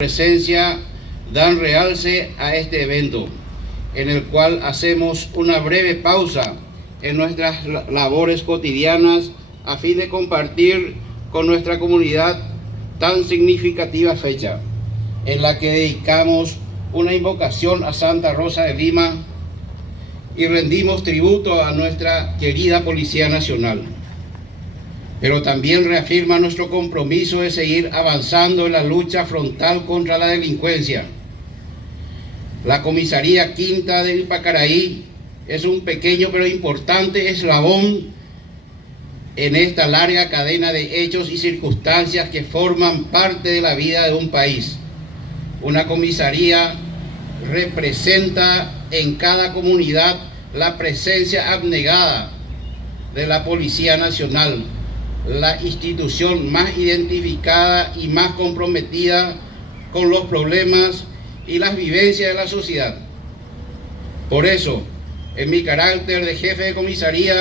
Presencia dan realce a este evento, en el cual hacemos una breve pausa en nuestras labores cotidianas a fin de compartir con nuestra comunidad tan significativa fecha, en la que dedicamos una invocación a Santa Rosa de Lima y rendimos tributo a nuestra querida Policía Nacional. Pero también reafirma nuestro compromiso de seguir avanzando en la lucha frontal contra la delincuencia. La Comisaría Quinta del Pacaraí es un pequeño pero importante eslabón en esta larga cadena de hechos y circunstancias que forman parte de la vida de un país. Una comisaría representa en cada comunidad la presencia abnegada de la Policía Nacional, la institución más identificada y más comprometida con los problemas y las vivencias de la sociedad. Por eso, en mi carácter de jefe de comisaría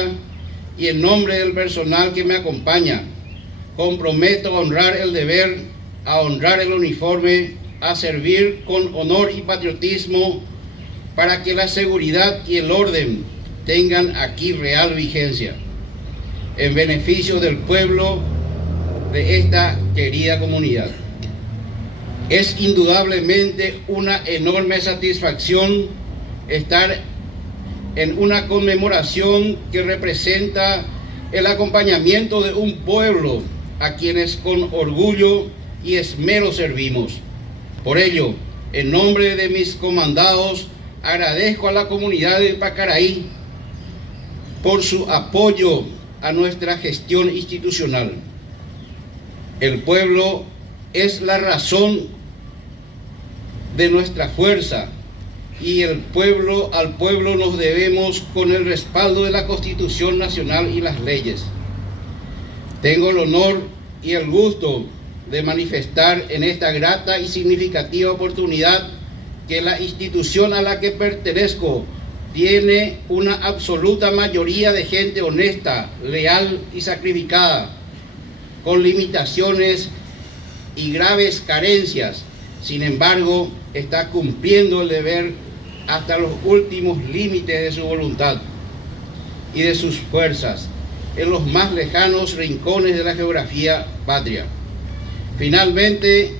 y en nombre del personal que me acompaña, comprometo a honrar el deber, a honrar el uniforme, a servir con honor y patriotismo para que la seguridad y el orden tengan aquí real vigencia, en beneficio del pueblo de esta querida comunidad. Es indudablemente una enorme satisfacción estar en una conmemoración que representa el acompañamiento de un pueblo a quienes con orgullo y esmero servimos. Por ello, en nombre de mis comandados, agradezco a la comunidad del Pacaraí por su apoyo a nuestra gestión institucional. El pueblo es la razón de nuestra fuerza y al pueblo nos debemos con el respaldo de la Constitución Nacional y las leyes. Tengo el honor y el gusto de manifestar en esta grata y significativa oportunidad que la institución a la que pertenezco tiene una absoluta mayoría de gente honesta, leal y sacrificada, con limitaciones y graves carencias. Sin embargo, está cumpliendo el deber hasta los últimos límites de su voluntad y de sus fuerzas, en los más lejanos rincones de la geografía patria. Finalmente,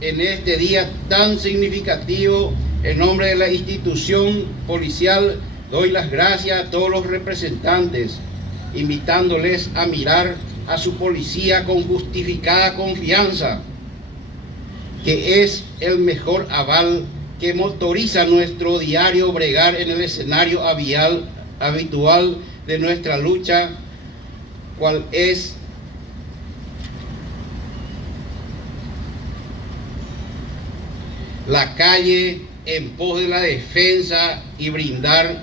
en este día tan significativo, en nombre de la institución policial, doy las gracias a todos los representantes, invitándoles a mirar a su policía con justificada confianza, que es el mejor aval que motoriza nuestro diario bregar en el escenario habitual de nuestra lucha, cual es la calle en pos de la defensa y brindar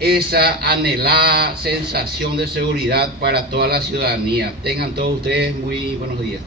esa anhelada sensación de seguridad para toda la ciudadanía. Tengan todos ustedes muy buenos días.